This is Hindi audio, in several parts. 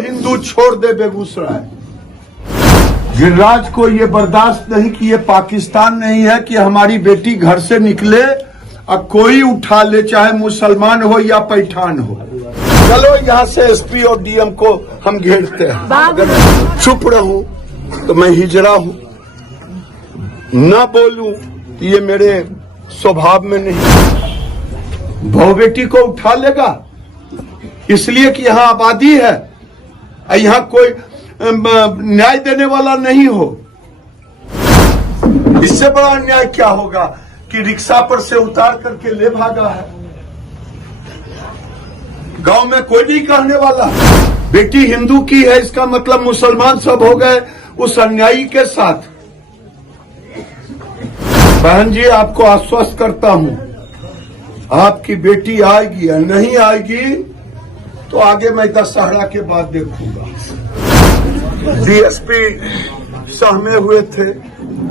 हिंदू छोड़ दे बेगूसराय। गिरिराज को ये बर्दाश्त नहीं कि ये पाकिस्तान नहीं है कि हमारी बेटी घर से निकले और कोई उठा ले, चाहे मुसलमान हो या पैठान हो। चलो यहाँ से एसपी और डीएम को हम घेरते हैं। अगर चुप रहूं तो मैं हिजड़ा हूं, ना बोलूं तो ये मेरे स्वभाव में नहीं। बहु बेटी को उठा लेगा इसलिए कि यहाँ आबादी है, यहाँ कोई न्याय देने वाला नहीं हो। इससे बड़ा अन्याय क्या होगा कि रिक्शा पर से उतार करके ले भागा है। गांव में कोई नहीं कहने वाला बेटी हिंदू की है, इसका मतलब मुसलमान सब हो गए उस अन्यायी के साथ। बहन जी, आपको आश्वस्त करता हूं, आपकी बेटी आएगी या नहीं आएगी तो आगे मैं दशहरा के बाद देखूंगा। डीएसपी सहमे हुए थे,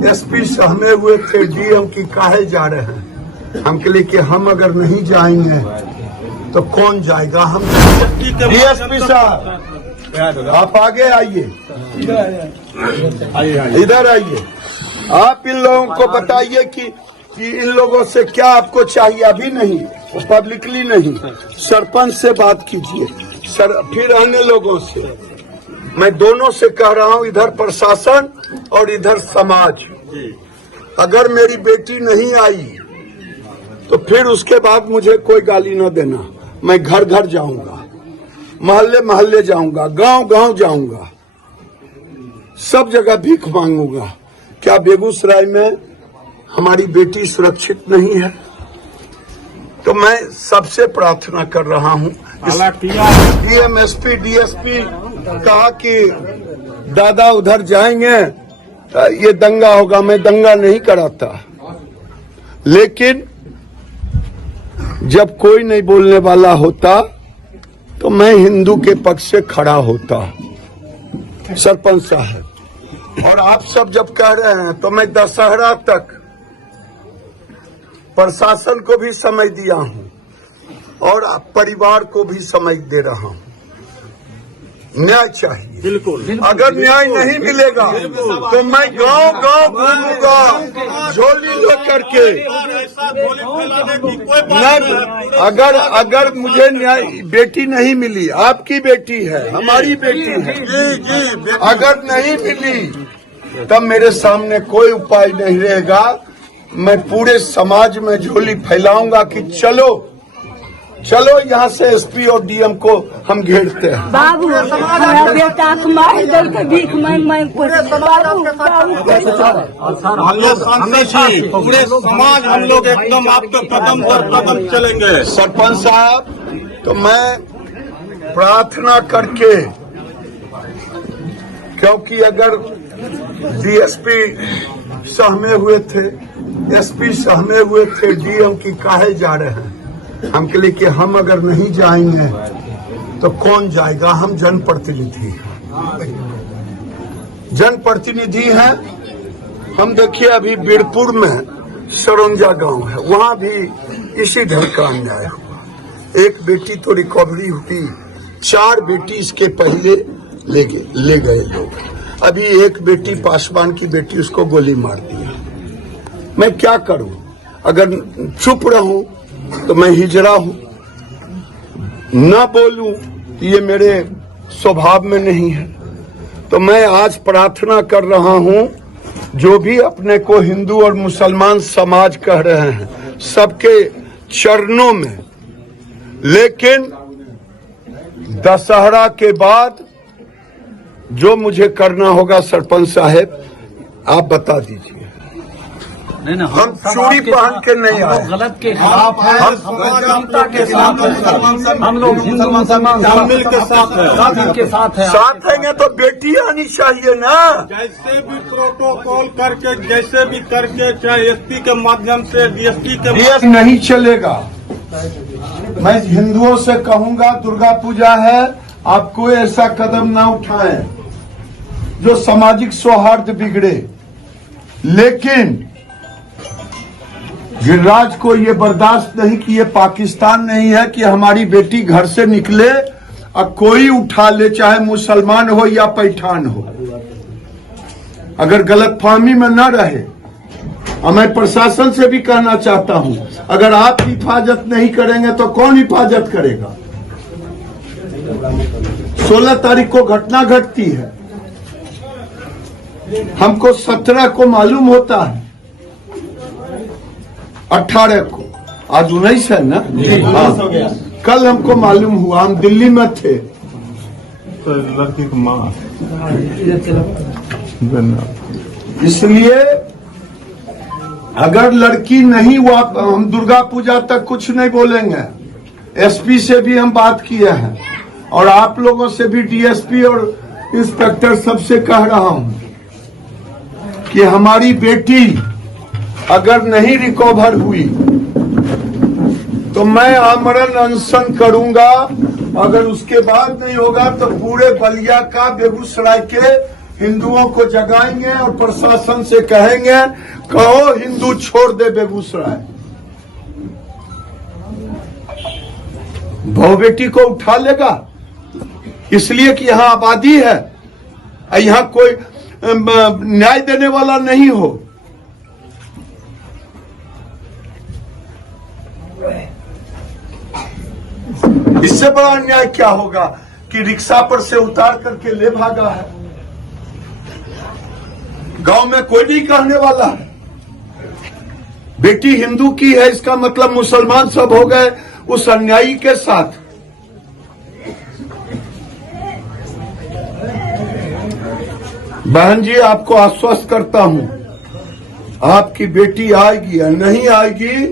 एसपी सहमे हुए थे, डीएम की काहे जा रहे हैं। हम के लिए कि हम अगर नहीं जाएंगे तो कौन जाएगा। हम डीएसपी साहब आप आगे आइए, इधर आइए। आप इन लोगों को बताइए कि इन लोगों से क्या आपको चाहिए। अभी नहीं, पब्लिकली नहीं, सरपंच से बात कीजिए, फिर अन्य लोगों से। मैं दोनों से कह रहा हूं, इधर प्रशासन और इधर समाज। अगर मेरी बेटी नहीं आई तो फिर उसके बाद मुझे कोई गाली न देना। मैं घर घर जाऊंगा, मोहल्ले मोहल्ले जाऊंगा, गांव गांव जाऊंगा, सब जगह भीख मांगूंगा। क्या बेगूसराय में हमारी बेटी सुरक्षित नहीं है? तो मैं सबसे प्रार्थना कर रहा हूं। डीएम, एसपी, डीएसपी कहा कि दादा उधर जाएंगे ये दंगा होगा। मैं दंगा नहीं कराता, लेकिन जब कोई नहीं बोलने वाला होता तो मैं हिंदू के पक्ष से खड़ा होता। सरपंच साहब और आप सब जब कह रहे हैं तो मैं दशहरा तक प्रशासन को भी समय दिया हूं और परिवार को भी समय दे रहा हूं। न्याय चाहिए, बिल्कुल। अगर न्याय नहीं मिलेगा तो मैं गांव गांव घूमूंगा झोली लेकर के। अगर मुझे न्याय, बेटी नहीं मिली, आपकी बेटी है, हमारी बेटी है, अगर नहीं मिली तब मेरे सामने कोई उपाय नहीं रहेगा। मैं पूरे समाज में झोली फैलाऊंगा कि चलो चलो यहाँ से एसपी और डीएम को हम घेरते हैं। बाबू हमारा बेटा मार दल के भीख मांग पूरे समाज हम लोग एकदम आपके कदम पर कदम चलेंगे। सरपंच साहब, तो मैं प्रार्थना करके, क्योंकि अगर डीएसपी सहमे हुए थे, एसपी सहमे हुए थे, डीएम की काहे जा रहे हैं। हम के लिए कि हम अगर नहीं जाएंगे तो कौन जाएगा। हम जनप्रतिनिधि हैं। हम देखिए अभी बीरपुर में सरोंजा गांव है, वहां भी इसी ढंग का अन्याय हुआ। एक बेटी तो रिकवरी हुई, 4 बेटी इसके पहले ले गए लोग। अभी एक बेटी पासवान की बेटी, उसको गोली मार दिया। मैं क्या करूं? अगर चुप रहूं तो मैं हिजड़ा हूं, ना बोलूं तो ये मेरे स्वभाव में नहीं है। तो मैं आज प्रार्थना कर रहा हूं, जो भी अपने को हिंदू और मुसलमान समाज कह रहे हैं, सबके चरणों में। लेकिन दशहरा के बाद जो मुझे करना होगा, सरपंच साहब आप बता दीजिए। नहीं, हम चूड़ी पहन के नहीं आए, गलत के खिलाफ है, हम जनता के साथ है, हम लोग हिंदू मुसलमान के साथ है। साथ रहेंगे तो बेटी आनी चाहिए ना। जैसे भी प्रोटोकॉल करके, जैसे भी करके, चाहे एसपी के माध्यम से, डीएसपी के नहीं चलेगा। मैं हिंदुओं से कहूंगा, दुर्गा पूजा है, आप कोई ऐसा कदम ना उठाएं जो सामाजिक सौहार्द बिगड़े। लेकिन गिरिराज को ये बर्दाश्त नहीं कि ये पाकिस्तान नहीं है कि हमारी बेटी घर से निकले अब कोई उठा ले, चाहे मुसलमान हो या पैठान हो, अगर गलतफहमी में न रहे। और मैं प्रशासन से भी कहना चाहता हूं, अगर आप हिफाजत नहीं करेंगे तो कौन हिफाजत करेगा। 16 तारीख को घटना घटती है, हमको 17 को मालूम होता है, 18 को, आज 19 है ना। हाँ, कल हमको मालूम हुआ, हम दिल्ली में थे। तो लड़की को मां, इसलिए अगर लड़की नहीं हुआ, हम दुर्गा पूजा तक कुछ नहीं बोलेंगे। एसपी से भी हम बात किए हैं और आप लोगों से भी, डीएसपी और इंस्पेक्टर सबसे कह रहा हूं कि हमारी बेटी अगर नहीं रिकवर हुई तो मैं आमरण अनशन करूंगा। अगर उसके बाद नहीं होगा तो पूरे बलिया का, बेगूसराय के हिंदुओं को जगाएंगे और प्रशासन से कहेंगे, कहो हिंदू छोड़ दे बेगूसराय। बहु बेटी को उठा लेगा इसलिए कि यहाँ आबादी है, यहाँ कोई न्याय देने वाला नहीं हो। इससे बड़ा अन्याय क्या होगा कि रिक्शा पर से उतार करके ले भागा है। गांव में कोई नहीं कहने वाला है। बेटी हिंदू की है, इसका मतलब मुसलमान सब हो गए उस अन्यायी के साथ। बहन जी, आपको आश्वस्त करता हूं, आपकी बेटी आएगी या नहीं आएगी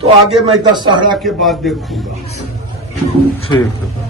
तो आगे मैं दशहरा के बाद देखूंगा। ठीक है।